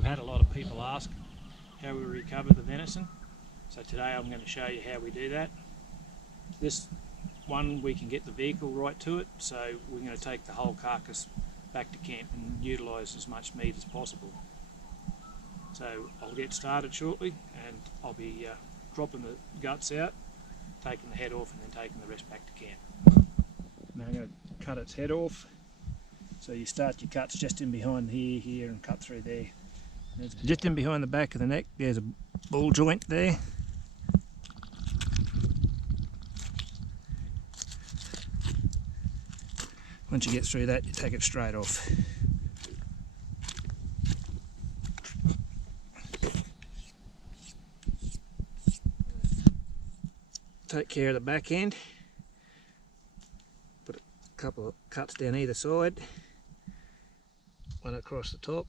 We've had a lot of people ask how we recover the venison, so today I'm going to show you how we do that. This one, we can get the vehicle right to it, so we're going to take the whole carcass back to camp and utilise as much meat as possible. So I'll get started shortly, and I'll be dropping the guts out, taking the head off, and then taking the rest back to camp. Now I'm going to cut its head off. So you start your cuts just in behind here, and cut through there. Just in behind the back of the neck, there's a ball joint there. Once you get through that, you take it straight off. Take care of the back end. Put a couple of cuts down either side. One across the top.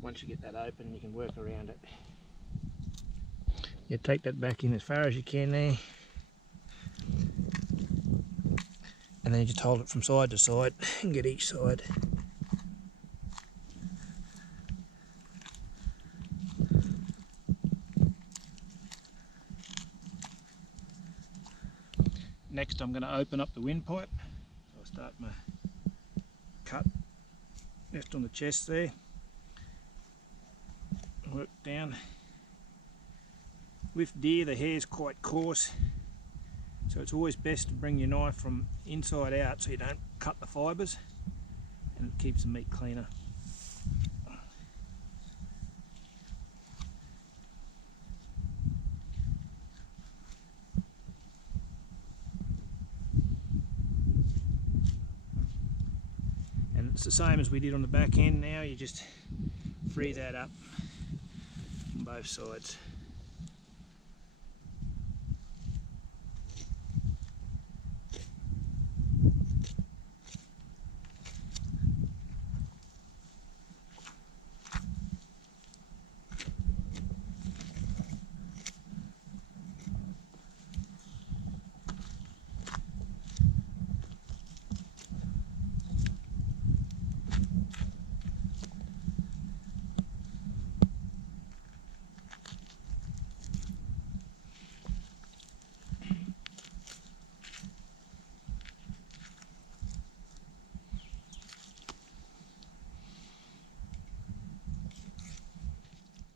Once you get that open, you can work around it. You take that back in as far as you can there, and then you just hold it from side to side and get each side. Next, I'm going to open up the windpipe. So I'll start my cut just on the chest there. Work down. With deer, the hair's quite coarse, so it's always best to bring your knife from inside out so you don't cut the fibres, and it keeps the meat cleaner. And it's the same as we did on the back end. Now you just free that up on both sides.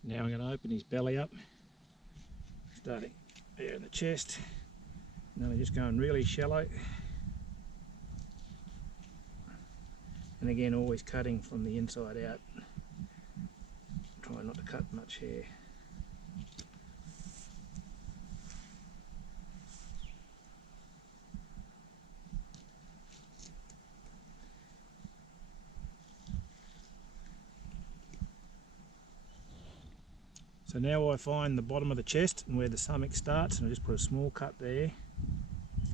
Now I'm going to open his belly up, starting there in the chest, and then I'm just going really shallow, and again always cutting from the inside out, try not to cut much hair. So now I find the bottom of the chest and where the stomach starts, and I just put a small cut there,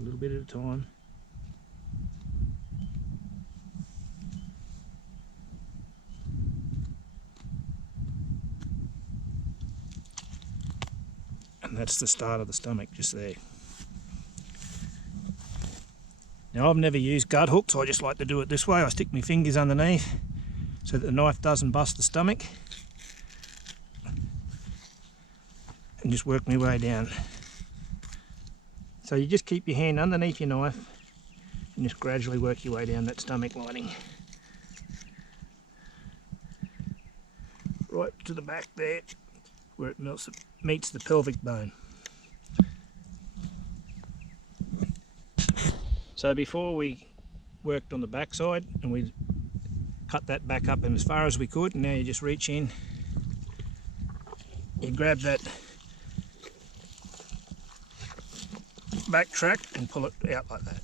a little bit at a time. And that's the start of the stomach just there. Now I've never used gut hooks, I just like to do it this way. I stick my fingers underneath so that the knife doesn't bust the stomach, and just work my way down. So you just keep your hand underneath your knife and just gradually work your way down that stomach lining. Right to the back there where it meets the pelvic bone. So before we worked on the back side and we cut that back up and as far as we could, and now you just reach in, you grab that back track and pull it out like that.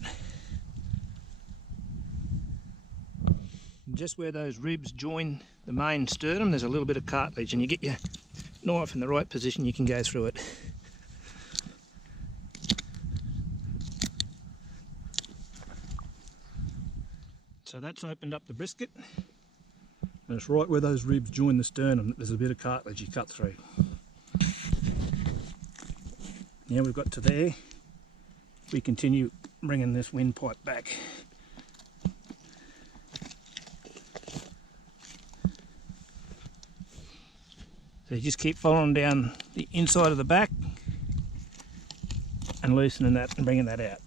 And just where those ribs join the main sternum, there's a little bit of cartilage, and you get your knife in the right position, you can go through it. So that's opened up the brisket, and it's right where those ribs join the sternum, there's a bit of cartilage you cut through. Now we've got to there, we continue bringing this windpipe back. So you just keep following down the inside of the back and loosening that and bringing that out.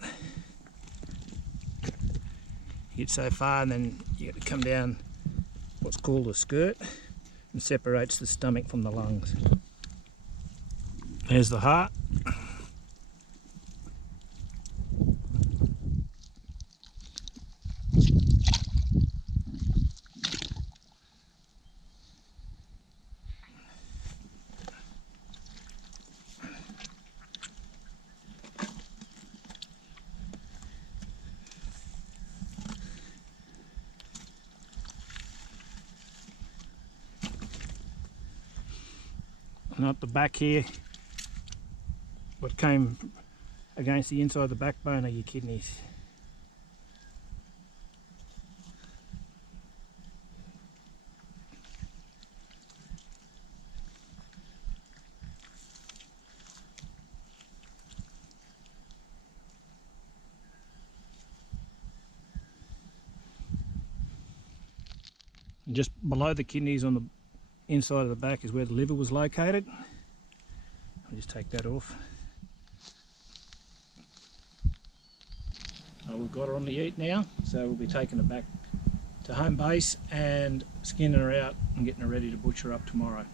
You get so far and then you got to come down what's called a skirt and separates the stomach from the lungs. There's the heart. And up the back here, what came against the inside of the backbone are your kidneys. And just below the kidneys on the inside of the back is where the liver was located. I'll just take that off. We've got her on the eat now, so we'll be taking her back to home base and skinning her out and getting her ready to butcher up tomorrow.